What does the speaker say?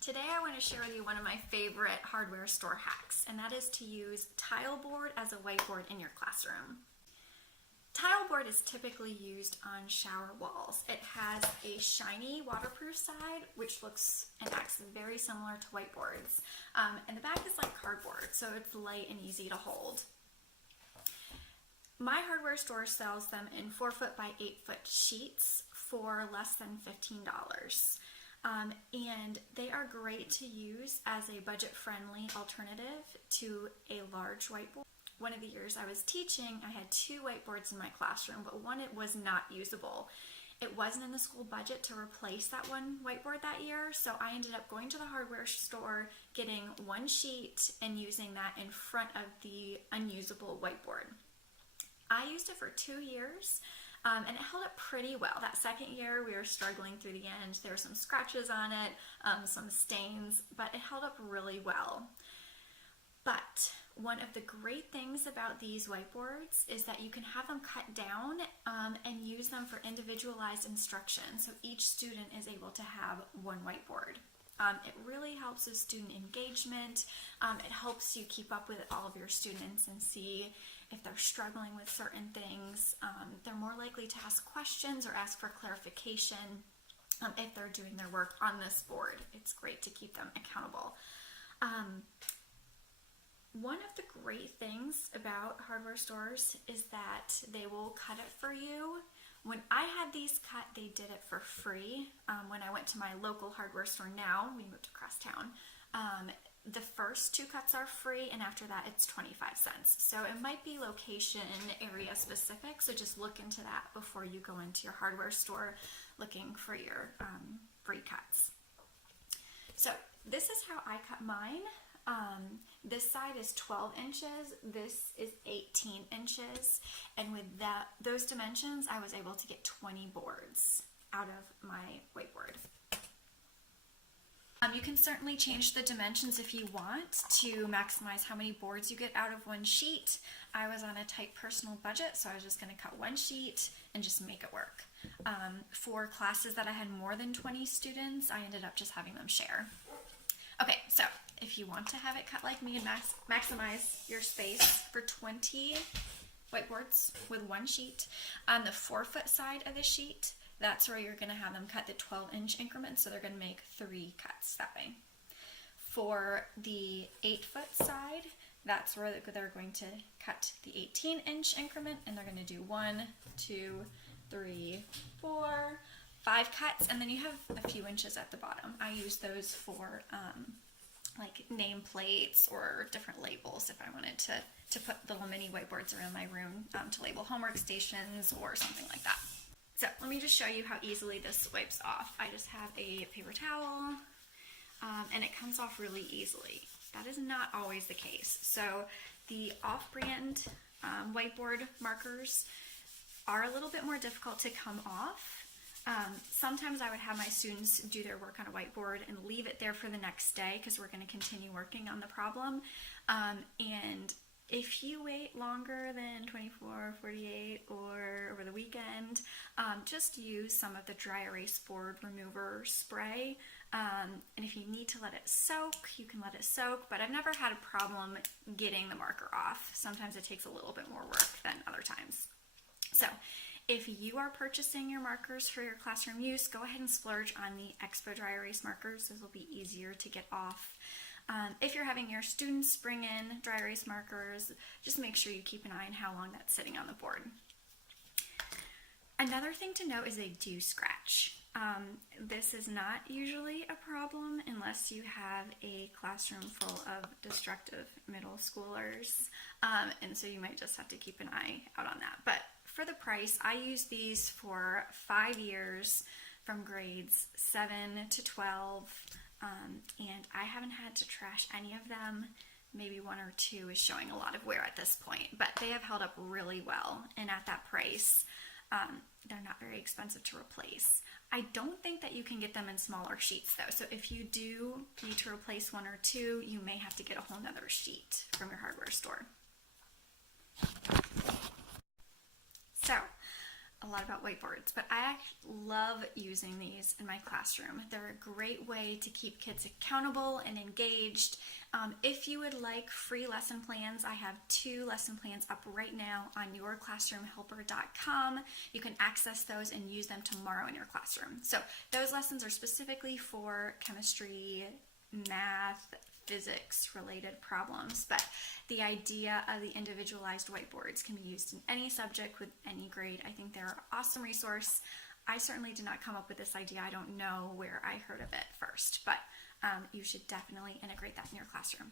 Today I want to share with you one of my favorite hardware store hacks, and that is to use tile board as a whiteboard in your classroom. Tile board is typically used on shower walls. It has a shiny waterproof side which looks and acts very similar to whiteboards. And the back is like cardboard, so it's light and easy to hold. My hardware store sells them in 4-foot by 8-foot sheets for less than $15. And they are great to use as a budget-friendly alternative to a large whiteboard. One of the years I was teaching, I had 2 whiteboards in my classroom, but one it was not usable. It wasn't in the school budget to replace that one whiteboard that year, so I ended up going to the hardware store, getting one sheet, and using that in front of the unusable whiteboard. I used it for 2 years. And it held up pretty well. That second year we were struggling through the end. There were some scratches on it, some stains, but it held up really well. But one of the great things about these whiteboards is that you can have them cut down and use them for individualized instruction. So each student is able to have one whiteboard. It really helps with student engagement. It helps you keep up with all of your students and see if they're struggling with certain things. They're more likely to ask questions or ask for clarification if they're doing their work on this board. It's great to keep them accountable. One of the great things about hardware stores is that they will cut it for you. When I had these cut, they did it for free. When I went to my local hardware store now, we moved across town, the first 2 cuts are free, and after that it's 25 cents. So it might be location area specific, so just look into that before you go into your hardware store looking for your free cuts. So this is how I cut mine. This side is 12 inches, this is 18 inches, and with those dimensions I was able to get 20 boards out of my whiteboard. You can certainly change the dimensions if you want to maximize how many boards you get out of one sheet. I was on a tight personal budget, so I was just going to cut one sheet and just make it work. For classes that I had more than 20 students, I ended up just having them share. Okay, so if you want to have it cut like me and maximize your space for 20 whiteboards with one sheet, on the 4-foot side of the sheet, that's where you're going to have them cut the 12-inch increments, so they're going to make 3 cuts that way. For the 8-foot side, that's where they're going to cut the 18-inch increment, and they're going to do 1, 2, 3, 4, 5 cuts, and then you have a few inches at the bottom. I use those for like nameplates or different labels if I wanted to put little mini whiteboards around my room to label homework stations or something like that. So let me just show you how easily this wipes off. I just have a paper towel and it comes off really easily. That is not always the case. So the off-brand whiteboard markers are a little bit more difficult to come off. Sometimes I would have my students do their work on a whiteboard and leave it there for the next day because we're going to continue working on the problem. And if you wait longer than 24, 48, or over the weekend, just use some of the dry erase board remover spray. And if you need to let it soak, you can let it soak, but I've never had a problem getting the marker off. Sometimes it takes a little bit more work than other times. So if you are purchasing your markers for your classroom use, go ahead and splurge on the Expo dry erase markers. Those will be easier to get off. If you're having your students bring in dry erase markers, just make sure you keep an eye on how long that's sitting on the board. Another thing to note is they do scratch. This is not usually a problem unless you have a classroom full of destructive middle schoolers, and so you might just have to keep an eye out on that. But for the price, I use these for 5 years from grades 7 to 12. And I haven't had to trash any of them. Maybe 1 or 2 is showing a lot of wear at this point, but they have held up really well, and at that price, they're not very expensive to replace. I don't think that you can get them in smaller sheets though, so if you do need to replace 1 or 2, you may have to get a whole nother sheet from your hardware store. So a lot about whiteboards, but I love using these in my classroom. They're a great way to keep kids accountable and engaged. If you would like free lesson plans, I have 2 lesson plans up right now on yourclassroomhelper.com. You can access those and use them tomorrow in your classroom. So those lessons are specifically for chemistry, math, physics related problems, but the idea of the individualized whiteboards can be used in any subject with any grade. I think they're an awesome resource. I certainly did not come up with this idea. I don't know where I heard of it first, but you should definitely integrate that in your classroom.